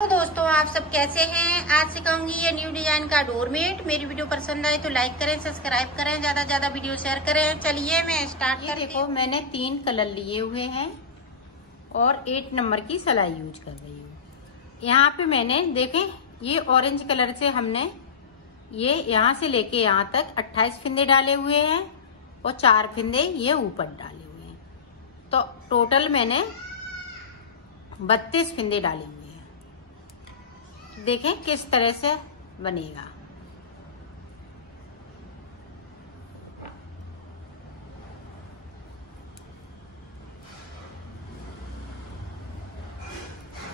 तो दोस्तों आप सब कैसे हैं। आज सिखाऊंगी ये न्यू डिजाइन का डोरमेट। मेरी वीडियो पसंद आए तो लाइक करें, सब्सक्राइब करें, ज्यादा ज्यादा वीडियो शेयर करें। चलिए मैं स्टार्ट कर। देखो मैंने 3 कलर लिए हुए हैं और 8 नंबर की सिलाई यूज कर रही हूँ। यहाँ पे मैंने देखें ये ऑरेंज कलर से हमने ये यहाँ से लेके यहाँ तक 28 फिंदे डाले हुए हैं और 4 फिंदे ये ऊपर डाले हुए हैं। तो टोटल मैंने 32 फिंदे डाले हुए हैं। देखें किस तरह से बनेगा।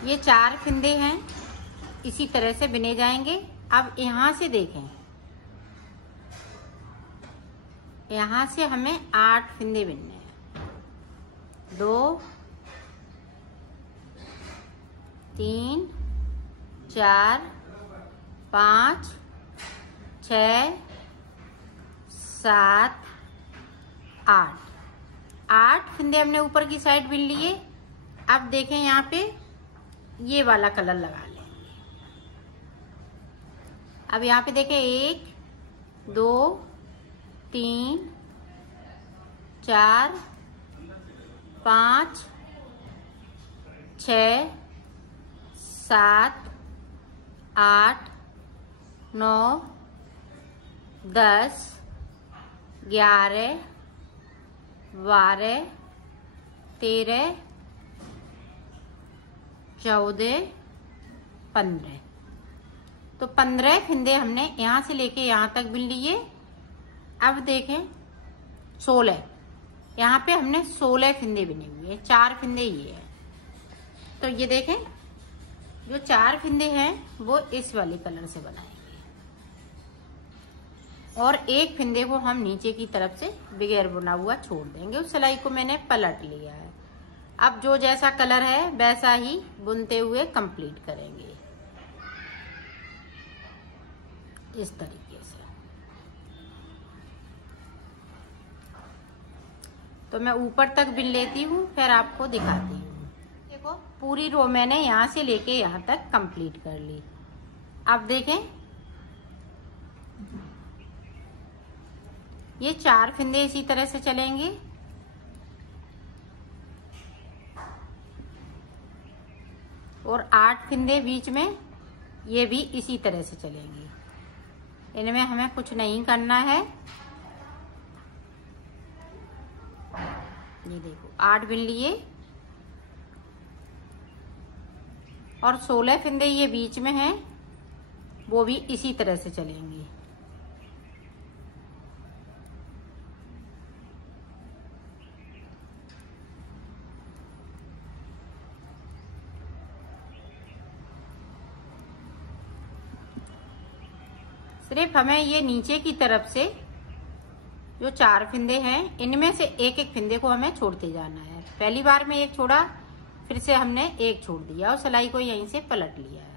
ये 4 फिंदे हैं, इसी तरह से बिने जाएंगे। अब यहां से देखें, यहां से हमें 8 फिंदे बिनने हैं। 2 3 4 5 6 7 8 फिंदे हमने ऊपर की साइड बिन लिए। अब देखें यहाँ पे ये वाला कलर लगा लेंगे। अब यहाँ पे देखें 1 2 3 4 5 6 7 8 9 10 11 12 13 14 15। तो 15 फिंदे हमने यहां से लेके यहां तक बिन लिए। अब देखें 16, यहाँ पे हमने 16 फिंदे बिने हुए हैं। 4 फिंदे ये है। तो ये देखें जो 4 फिंदे हैं वो इस वाले कलर से बनाएंगे और 1 फिंदे को हम नीचे की तरफ से बगैर बुना हुआ छोड़ देंगे। उस सिलाई को मैंने पलट लिया है। अब जो जैसा कलर है वैसा ही बुनते हुए कंप्लीट करेंगे इस तरीके से। तो मैं ऊपर तक बिन लेती हूँ, फिर आपको दिखाती हूँ। देखो पूरी रो मैंने यहाँ से लेके यहाँ तक कंप्लीट कर ली। अब देखें ये 4 फिंदे इसी तरह से चलेंगे और 8 फिंदे बीच में ये भी इसी तरह से चलेंगे। इनमें हमें कुछ नहीं करना है। ये देखो 8 बिन लिए और 16 फिंदे ये बीच में हैं, वो भी इसी तरह से चलेंगे। सिर्फ हमें ये नीचे की तरफ से जो 4 फिंदे हैं इनमें से एक एक फिंदे को हमें छोड़ते जाना है। पहली बार में एक छोड़ा, फिर से हमने एक छोड़ दिया और सिलाई को यहीं से पलट लिया है।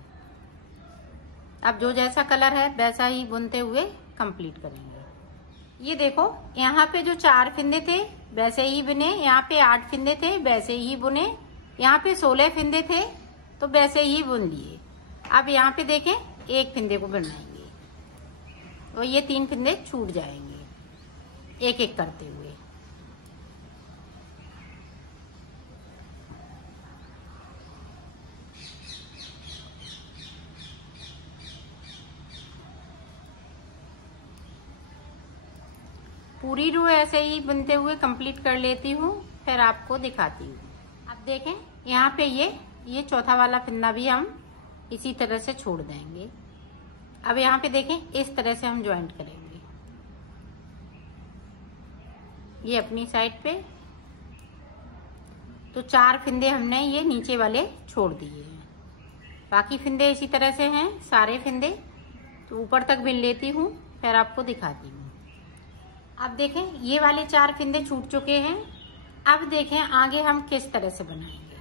अब जो जैसा कलर है वैसा ही बुनते हुए कंप्लीट करेंगे। ये देखो यहाँ पे जो 4 फिंदे थे वैसे ही बुने, यहाँ पे 8 फिंदे थे वैसे ही बुने, यहाँ पे 16 फिंदे थे तो वैसे ही बुन लिए। अब यहाँ पे देखें 1 फिंदे को बनाएंगे तो ये 3 फिंदे छूट जाएंगे एक एक करते हुए। पूरी रो ऐसे ही बुनते हुए कंप्लीट कर लेती हूँ, फिर आपको दिखाती हूँ। अब देखें यहाँ पे ये चौथा वाला फिंदा भी हम इसी तरह से छोड़ देंगे। अब यहाँ पे देखें इस तरह से हम ज्वाइंट करेंगे। ये अपनी साइड पे तो 4 फिंदे हमने ये नीचे वाले छोड़ दिए हैं। बाकी फिंदे इसी तरह से हैं सारे फिंदे। तो ऊपर तक बिन लेती हूँ, फिर आपको दिखाती हूँ। अब देखें ये वाले 4 फिंदे छूट चुके हैं। अब देखें आगे हम किस तरह से बनाएंगे।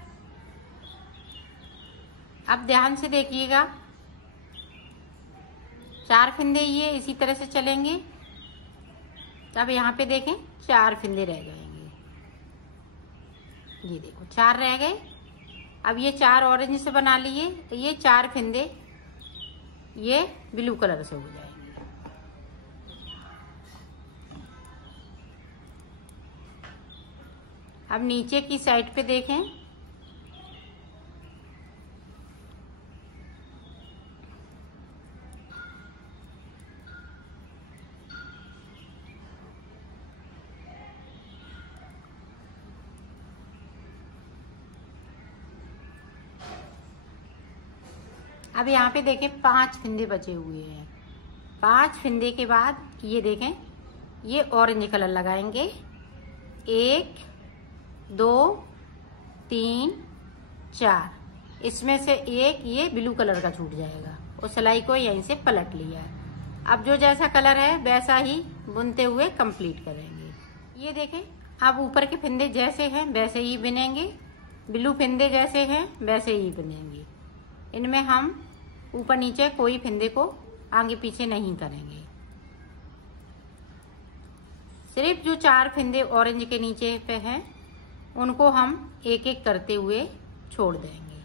अब ध्यान से देखिएगा 4 फिंदे ये इसी तरह से चलेंगे। अब यहाँ पे देखें 4 फिंदे रह जाएंगे। ये देखो 4 रह गए। अब ये 4 ऑरेंज से बना लिए, तो ये 4 फिंदे ये ब्लू कलर से हो जाएंगे। अब नीचे की साइड पे देखें, अब यहाँ पे देखें 5 फिंदे बचे हुए हैं। 5 फिंदे के बाद ये देखें, ये ऑरेंज कलर लगाएंगे। 1 2 3 4, इसमें से एक ये ब्लू कलर का छूट जाएगा और सिलाई को यहीं से पलट लिया है। अब जो जैसा कलर है वैसा ही बुनते हुए कंप्लीट करेंगे। ये देखें, अब ऊपर के फिंदे जैसे हैं वैसे ही बुनेंगे, ब्लू फिंदे जैसे हैं वैसे ही बुनेंगे। इनमें हम ऊपर नीचे कोई फिंदे को आगे पीछे नहीं करेंगे। सिर्फ जो 4 फिंदे ऑरेंज के नीचे पे हैं उनको हम एक एक करते हुए छोड़ देंगे।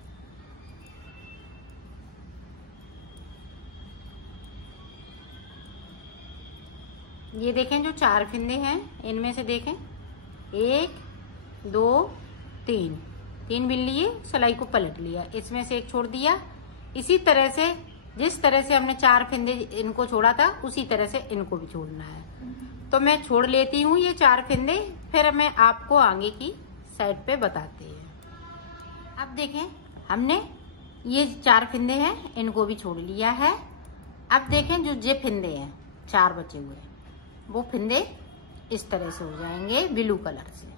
ये देखें, जो 4 फिंदे हैं इनमें से देखें 1 2 3 बिन लिए, सिलाई को पलट लिया, इसमें से एक छोड़ दिया। इसी तरह से जिस तरह से हमने 4 फिंदे इनको छोड़ा था उसी तरह से इनको भी छोड़ना है। तो मैं छोड़ लेती हूँ ये 4 फिंदे, फिर मैं आपको आगे की साइड पे बताते हैं। अब देखें, हमने ये 4 फिंदे हैं इनको भी छोड़ लिया है। अब देखें, जो जे फिंदे हैं 4 बचे हुए वो फिंदे इस तरह से हो जाएंगे ब्लू कलर से।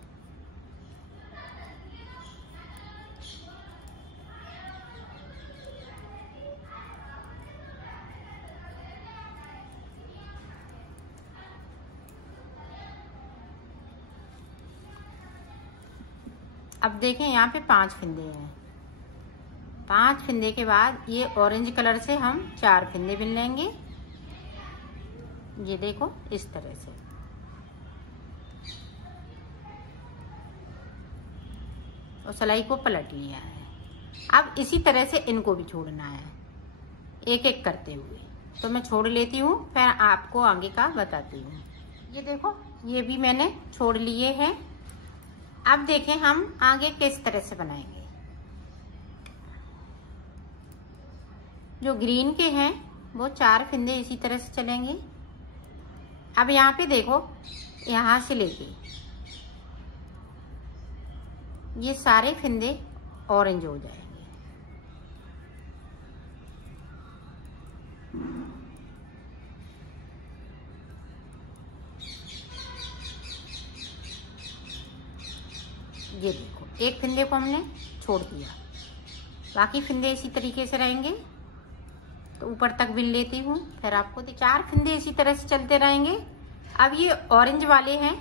अब देखें, यहाँ पे 5 फिंदे हैं। 5 फिंदे के बाद ये ऑरेंज कलर से हम 4 फिंदे बिन लेंगे। ये देखो इस तरह से। और सिलाई को पलट लिया है। अब इसी तरह से इनको भी छोड़ना है एक एक करते हुए। तो मैं छोड़ लेती हूँ, फिर आपको आगे का बताती हूँ। ये देखो, ये भी मैंने छोड़ लिए हैं। अब देखें हम आगे किस तरह से बनाएंगे। जो ग्रीन के हैं वो 4 फिंदे इसी तरह से चलेंगे। अब यहाँ पे देखो, यहाँ से लेके ये सारे फिंदे ऑरेंज हो जाएंगे। ये देखो, एक फिंदे को हमने छोड़ दिया, बाकी फिंदे इसी तरीके से रहेंगे। तो ऊपर तक बिन लेती हूँ, फिर आपको 4 फिंदे इसी तरह से चलते रहेंगे। अब ये ऑरेंज वाले हैं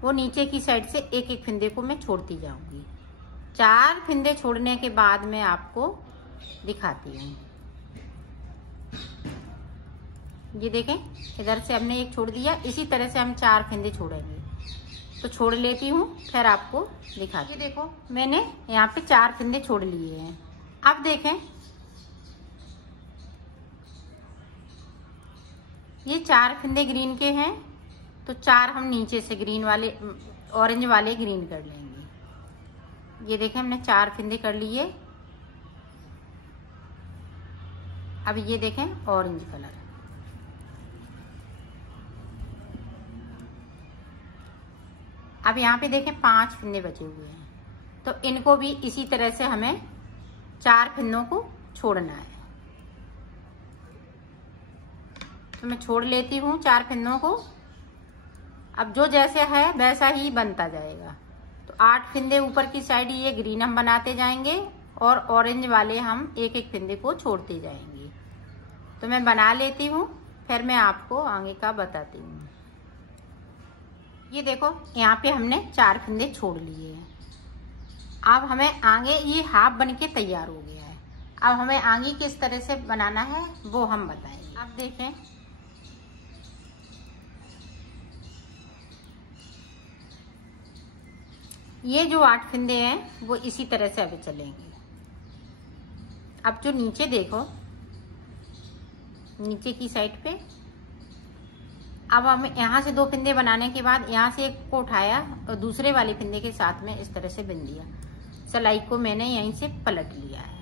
वो नीचे की साइड से एक एक फिंदे को मैं छोड़ती जाऊंगी। 4 फिंदे छोड़ने के बाद मैं आपको दिखाती हूँ। ये देखें, इधर से हमने एक छोड़ दिया, इसी तरह से हम 4 फिंदे छोड़ेंगे। तो छोड़ लेती हूँ, फिर आपको दिखाती हूँ। ये देखो, मैंने यहाँ पे 4 फिंदे छोड़ लिए हैं। अब देखें, ये 4 फिंदे ग्रीन के हैं, तो 4 हम नीचे से ग्रीन वाले ऑरेंज वाले ग्रीन कर लेंगे। ये देखें, हमने 4 फिंदे कर लिए। अब ये देखें ऑरेंज कलर। अब यहाँ पे देखें 5 फिंदे बचे हुए हैं, तो इनको भी इसी तरह से हमें 4 फिंदों को छोड़ना है। तो मैं छोड़ लेती हूँ 4 फिंदों को। अब जो जैसे है वैसा ही बनता जाएगा। तो 8 फिंदे ऊपर की साइड ये ग्रीन हम बनाते जाएंगे और ऑरेंज वाले हम एक एक फिंदे को छोड़ते जाएंगे। तो मैं बना लेती हूँ, फिर मैं आपको आगे का बताती हूँ। ये देखो, यहाँ पे हमने 4 फिंदे छोड़ लिए हैं। अब हमें आगे ये हाफ बन के तैयार हो गया है। अब हमें आगे किस तरह से बनाना है वो हम बताएंगे। अब देखें, ये जो 8 फिंदे हैं वो इसी तरह से अभी चलेंगे। अब जो नीचे देखो, नीचे की साइड पे, अब हम यहाँ से 2 फिंदे बनाने के बाद यहाँ से एक को उठाया और दूसरे वाले फिंदे के साथ में इस तरह से बिन दिया। सिलाई को मैंने यहीं से पलट लिया है।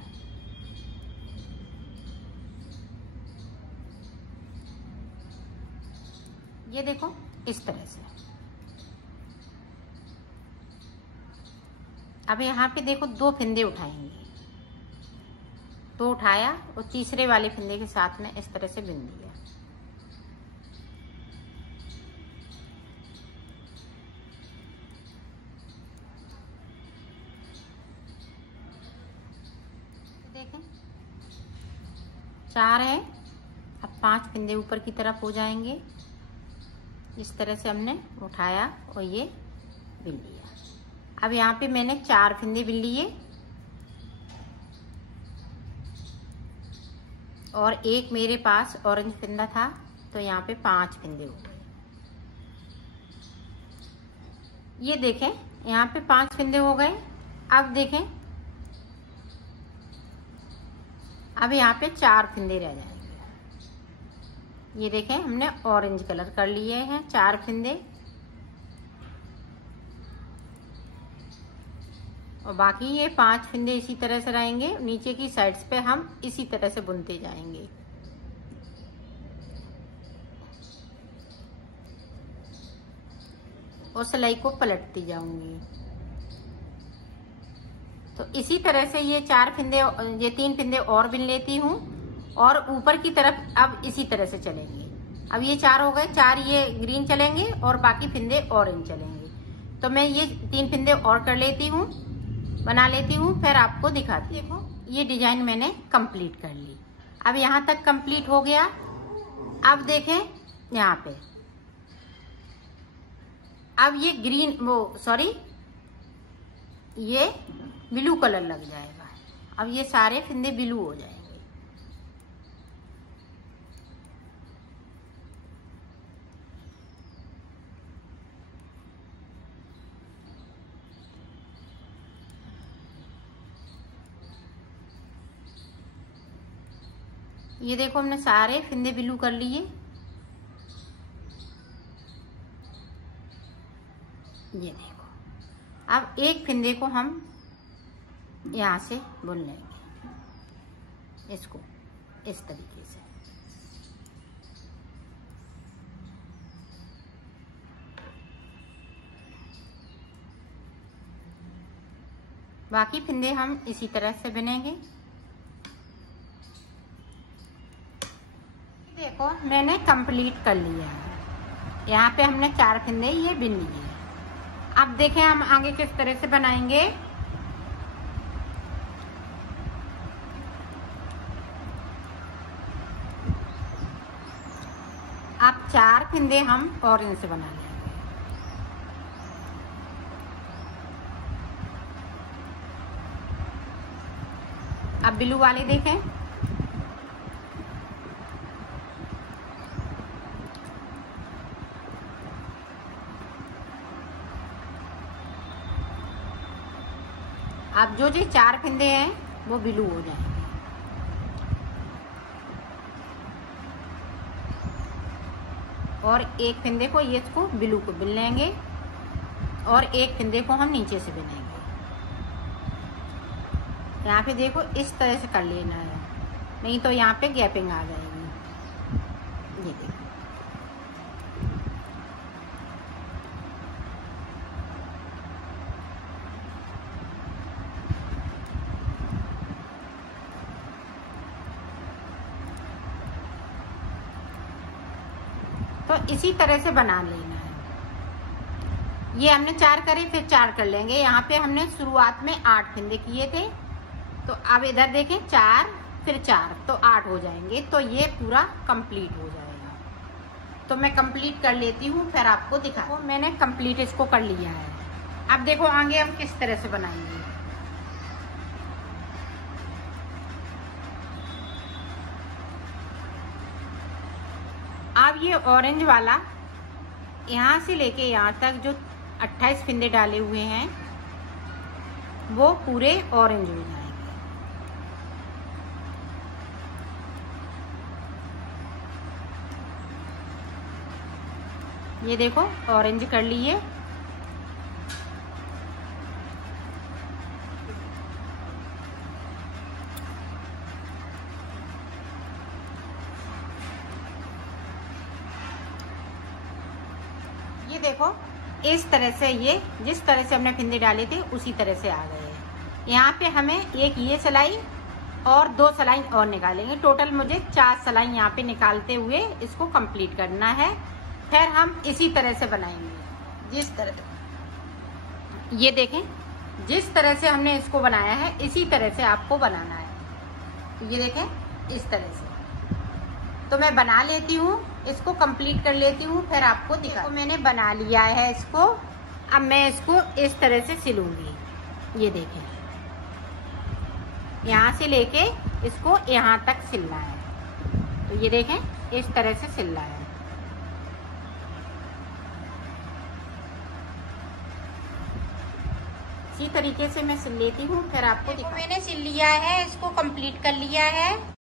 ये देखो इस तरह से। अब यहाँ पे देखो 2 फिंदे उठाएंगे, 2 उठाया और तीसरे वाले फिंदे के साथ में इस तरह से बिन दिया। देखें 4 है, अब 5 फिंदे ऊपर की तरफ हो जाएंगे। इस तरह से हमने उठाया और ये बिन लिया। अब यहाँ पे मैंने 4 फिंदे बिन लिए और एक मेरे पास ऑरेंज फिंदा था, तो यहाँ पे 5 फिंदे हो गए। ये देखें यहाँ पे 5 फिंदे हो गए। अब देखें, अब यहाँ पे 4 फिंदे रह जाएंगे। ये देखें हमने ऑरेंज कलर कर लिए हैं 4 फिंदे, और बाकी ये 5 फिंदे इसी तरह से रहेंगे। नीचे की साइड्स पे हम इसी तरह से बुनते जाएंगे। और सिलाई को पलटती जाऊंगी। तो इसी तरह से ये 4 फिंदे, ये 3 फिंदे और बिन लेती हूँ और ऊपर की तरफ अब इसी तरह से चलेंगे। अब ये 4 हो गए, 4 ये ग्रीन चलेंगे और बाकी फिंदे ऑरेंज चलेंगे। तो मैं ये 3 फिंदे और कर लेती हूँ, बना लेती हूँ, फिर आपको दिखाती हूँ। देखो ये डिजाइन मैंने कंप्लीट कर ली। अब यहाँ तक कंप्लीट हो गया। अब देखें यहाँ पे, अब ये ग्रीन ये ब्लू कलर लग जाएगा। अब ये सारे फिंदे ब्लू हो जाएंगे। ये देखो हमने सारे फिंदे ब्लू कर लिए। ये देखो, अब एक फिंदे को हम यहाँ से बुन लेंगे, इसको इस तरीके से। बाकी फिंदे हम इसी तरह से बुनेंगे। देखो मैंने कंप्लीट कर लिया है। यहाँ पे हमने 4 फिंदे ये बिन लिए। अब देखें हम आगे किस तरह से बनाएंगे। अब 4 फिंदे हम ऑरेंज से बना लेंगे। अब ब्लू वाले देखें, अब जो 4 फिंदे हैं वो ब्लू हो जाएंगे। और एक फिंदे को ये इसको ब्लू को बिन लेंगे और एक फिंदे को हम नीचे से बिनेंगे। यहाँ पे देखो इस तरह से कर लेना है, नहीं तो यहाँ पे गैपिंग आ जाएगी। ये देखो तो इसी तरह से बना लेना है। ये हमने 4 करे, फिर 4 कर लेंगे। यहाँ पे हमने शुरुआत में 8 फिंदे किए थे, तो अब इधर देखें 4 फिर 4 तो 8 हो जाएंगे। तो ये पूरा कंप्लीट हो जाएगा। तो मैं कंप्लीट कर लेती हूँ, फिर आपको दिखाऊँ। मैंने कंप्लीट इसको कर लिया है। अब देखो आगे हम किस तरह से बनाएंगे। अब ये ऑरेंज वाला यहाँ से लेके यहाँ तक जो 28 फिंदे डाले हुए हैं वो पूरे ऑरेंज हो जाएंगे। ये देखो ऑरेंज कर लिए। ये देखो इस तरह से, ये जिस तरह से हमने फिंदे डाले थे उसी तरह से आ गए हैं। यहाँ पे हमें एक ये सिलाई और 2 सिलाई और निकालेंगे। टोटल मुझे 4 सिलाई यहाँ पे निकालते हुए इसको कंप्लीट करना है। फिर हम इसी तरह से बनाएंगे, जिस तरह, ये देखें जिस तरह से हमने इसको बनाया है इसी तरह से आपको बनाना है। ये देखें इस तरह से। तो मैं बना लेती हूँ, इसको कंप्लीट कर लेती हूँ, फिर आपको दिखा। मैंने बना लिया है इसको। अब मैं इसको इस तरह से सिलूंगी। ये देखें, यहाँ से लेके इसको यहाँ तक सिलना है। तो ये देखें इस तरह से सिलना है। इसी तरीके से मैं सिल लेती हूँ, फिर आपको दिखा। मैंने सिल लिया है, इसको कंप्लीट कर लिया है।